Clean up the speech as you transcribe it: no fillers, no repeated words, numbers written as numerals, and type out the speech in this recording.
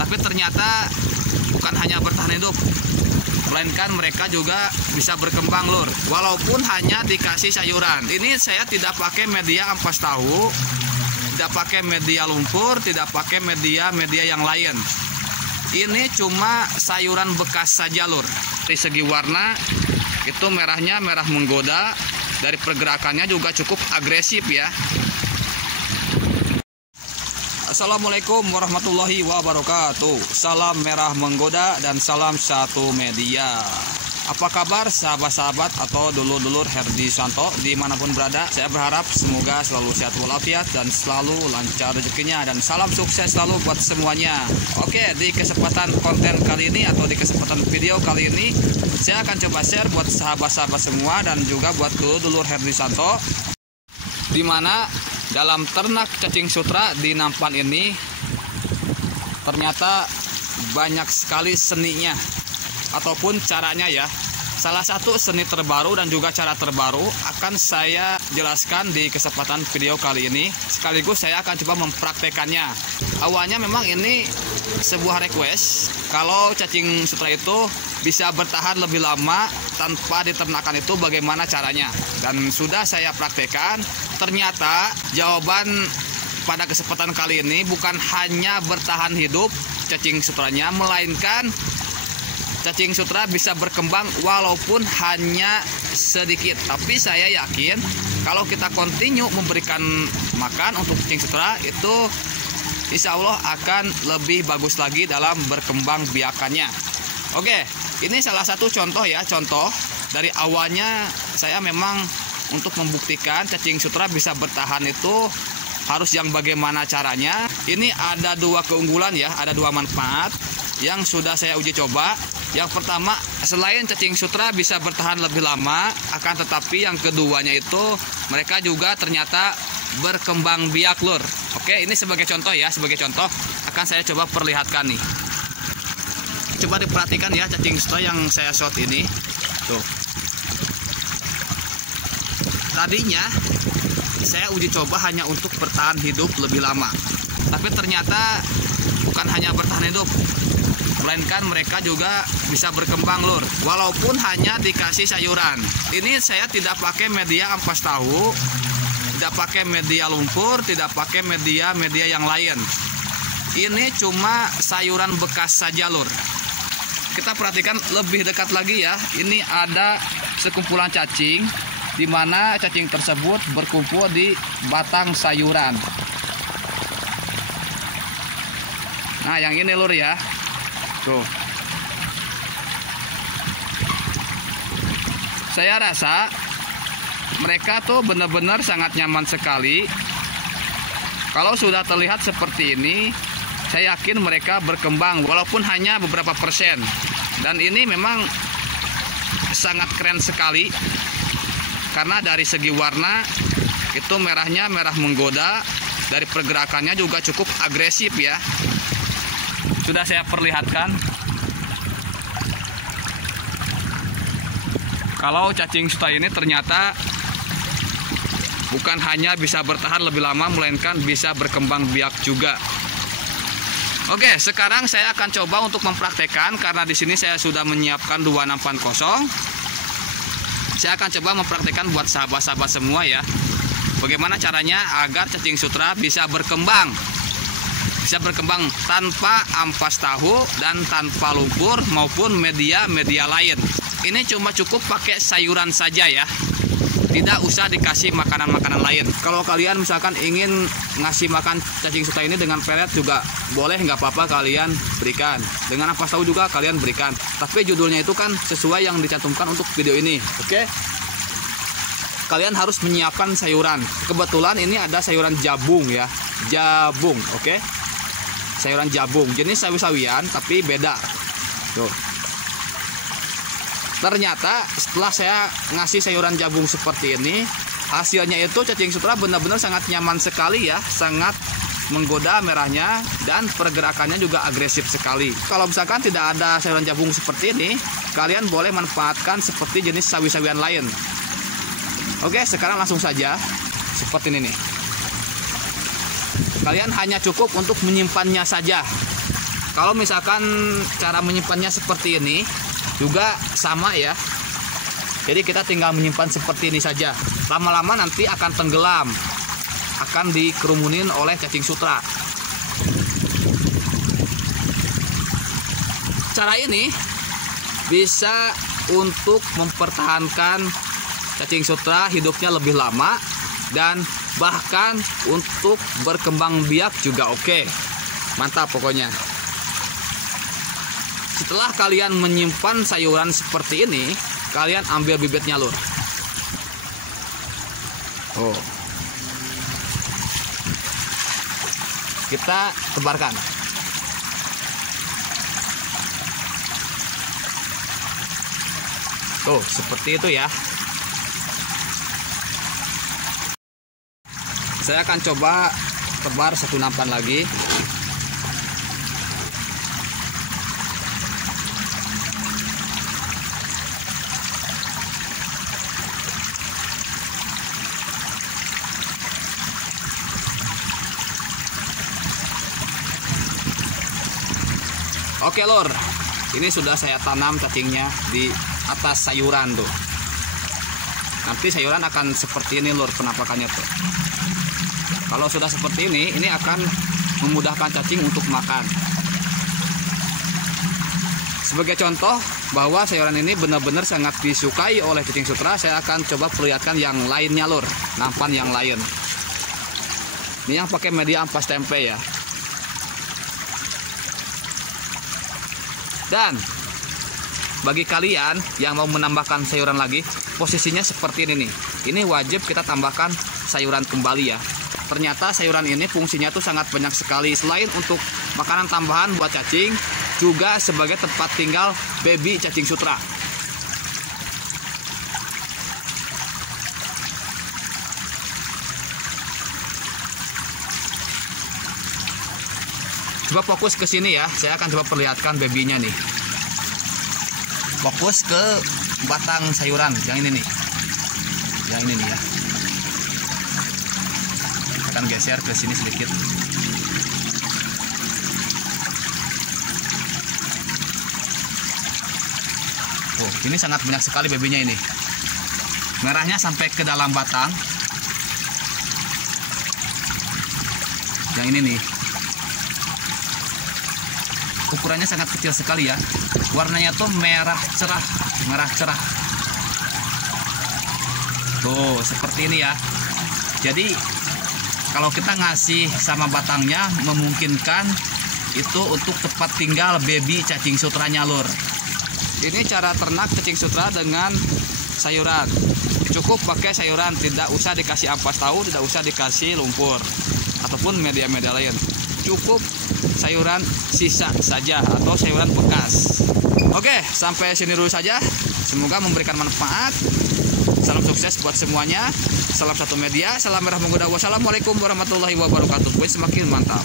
Tapi ternyata bukan hanya bertahan hidup, melainkan mereka juga bisa berkembang, lur. Walaupun hanya dikasih sayuran. Ini saya tidak pakai media ampas tahu, tidak pakai media lumpur, tidak pakai media yang lain. Ini cuma sayuran bekas saja, lur. Dari segi warna itu merahnya merah menggoda, dari pergerakannya juga cukup agresif ya. Assalamualaikum warahmatullahi wabarakatuh. Salam merah menggoda dan salam satu media. Apa kabar sahabat-sahabat atau dulur-dulur Herdi Santo dimanapun berada? Saya berharap semoga selalu sehat walafiat dan selalu lancar rezekinya, dan salam sukses selalu buat semuanya. Oke, di kesempatan konten kali ini atau di kesempatan video kali ini, saya akan coba share buat sahabat-sahabat semua dan juga buat dulur-dulur Herdi Santo, dimana dalam ternak cacing sutra di Nampan ini ternyata banyak sekali seninya ataupun caranya ya. Salah satu seni terbaru dan juga cara terbaru akan saya jelaskan di kesempatan video kali ini. Sekaligus saya akan coba mempraktekannya. Awalnya memang ini sebuah request kalau cacing sutra itu bisa bertahan lebih lama tanpa diternakan itu bagaimana caranya. Dan sudah saya praktekkan. Ternyata jawaban pada kesempatan kali ini bukan hanya bertahan hidup cacing sutranya, melainkan cacing sutra bisa berkembang walaupun hanya sedikit. Tapi saya yakin kalau kita continue memberikan makan untuk cacing sutra itu insya Allah akan lebih bagus lagi dalam berkembang biakannya. Oke, ini salah satu contoh ya, contoh dari awalnya saya memang untuk membuktikan cacing sutra bisa bertahan itu harus yang bagaimana caranya. Ini ada dua keunggulan ya, ada dua manfaat yang sudah saya uji coba. Yang pertama, selain cacing sutra bisa bertahan lebih lama, akan tetapi yang keduanya itu mereka juga ternyata berkembang biak, lur. Oke, ini sebagai contoh ya, sebagai contoh akan saya coba perlihatkan nih. Coba diperhatikan ya cacing sutra yang saya shot ini. Tuh. Tadinya saya uji coba hanya untuk bertahan hidup lebih lama. Tapi ternyata bukan hanya bertahan hidup, melainkan mereka juga bisa berkembang, lur. Walaupun hanya dikasih sayuran. Ini saya tidak pakai media ampas tahu, tidak pakai media lumpur, tidak pakai media yang lain. Ini cuma sayuran bekas saja, lur. Kita perhatikan lebih dekat lagi ya. Ini ada sekumpulan cacing, di mana cacing tersebut berkumpul di batang sayuran. Nah, yang ini, lur ya. Tuh. Saya rasa mereka tuh benar-benar sangat nyaman sekali. Kalau sudah terlihat seperti ini, saya yakin mereka berkembang walaupun hanya beberapa persen. Dan ini memang sangat keren sekali. Karena dari segi warna itu merahnya merah menggoda, dari pergerakannya juga cukup agresif ya. Sudah saya perlihatkan. Kalau cacing sutra ini ternyata bukan hanya bisa bertahan lebih lama, melainkan bisa berkembang biak juga. Oke, sekarang saya akan coba untuk mempraktekkan karena di sini saya sudah menyiapkan dua nampan kosong. Saya akan coba mempraktekkan buat sahabat-sahabat semua ya. Bagaimana caranya agar cacing sutra bisa berkembang. Bisa berkembang tanpa ampas tahu dan tanpa lumpur maupun media lain. Ini cuma cukup pakai sayuran saja ya. Tidak usah dikasih makanan-makanan lain. Kalau kalian misalkan ingin ngasih makan cacing sutra ini dengan pelet juga boleh, nggak apa-apa kalian berikan. Dengan ampas tahu juga kalian berikan. Tapi judulnya itu kan sesuai yang dicantumkan untuk video ini. Oke? Kalian harus menyiapkan sayuran. Kebetulan ini ada sayuran jabung ya. Jabung, oke? Sayuran jabung. Jenis sawi-sawian tapi beda. Tuh. Ternyata setelah saya ngasih sayuran jabung seperti ini, hasilnya itu cacing sutra benar-benar sangat nyaman sekali ya, sangat menggoda merahnya dan pergerakannya juga agresif sekali. Kalau misalkan tidak ada sayuran jabung seperti ini, kalian boleh manfaatkan seperti jenis sawi-sawian lain. Oke, sekarang langsung saja seperti ini nih. Kalian hanya cukup untuk menyimpannya saja. Kalau misalkan cara menyimpannya seperti ini juga sama ya. Jadi kita tinggal menyimpan seperti ini saja. Lama-lama nanti akan tenggelam, akan dikerumunin oleh cacing sutra. Cara ini bisa untuk mempertahankan cacing sutra hidupnya lebih lama, dan bahkan untuk berkembang biak juga oke. Mantap pokoknya. Setelah kalian menyimpan sayuran seperti ini, kalian ambil bibitnya, lur. Oh. Kita tebarkan. Tuh, seperti itu ya. Saya akan coba tebar satu nampan lagi. Oke lur, ini sudah saya tanam cacingnya di atas sayuran tuh. Nanti sayuran akan seperti ini lur penampakannya tuh. Kalau sudah seperti ini akan memudahkan cacing untuk makan. Sebagai contoh bahwa sayuran ini benar-benar sangat disukai oleh cacing sutra, saya akan coba perlihatkan yang lainnya lur, nampan yang lain. Ini yang pakai media ampas tempe ya. Dan bagi kalian yang mau menambahkan sayuran lagi, posisinya seperti ini nih. Ini wajib kita tambahkan sayuran kembali ya. Ternyata sayuran ini fungsinya tuh sangat banyak sekali. Selain untuk makanan tambahan buat cacing, juga sebagai tempat tinggal baby cacing sutra. Coba fokus ke sini ya, saya akan coba perlihatkan babynya nih. Fokus ke batang sayuran yang ini nih. Yang ini nih ya. Akan geser ke sini sedikit. Oh, ini sangat banyak sekali babynya ini. Merahnya sampai ke dalam batang. Yang ini nih. Ukurannya sangat kecil sekali ya. Warnanya tuh merah cerah, Tuh, seperti ini ya. Jadi kalau kita ngasih sama batangnya, memungkinkan itu untuk tempat tinggal baby cacing sutranya lur. Ini cara ternak cacing sutra dengan sayuran. Cukup pakai sayuran, tidak usah dikasih ampas tahu, tidak usah dikasih lumpur ataupun media-media lain. Cukup sayuran sisa saja atau sayuran bekas. Oke, sampai sini dulu saja. Semoga memberikan manfaat. Salam sukses buat semuanya. Salam satu media, salam merah menggoda. Wassalamualaikum warahmatullahi wabarakatuh. Semakin mantap.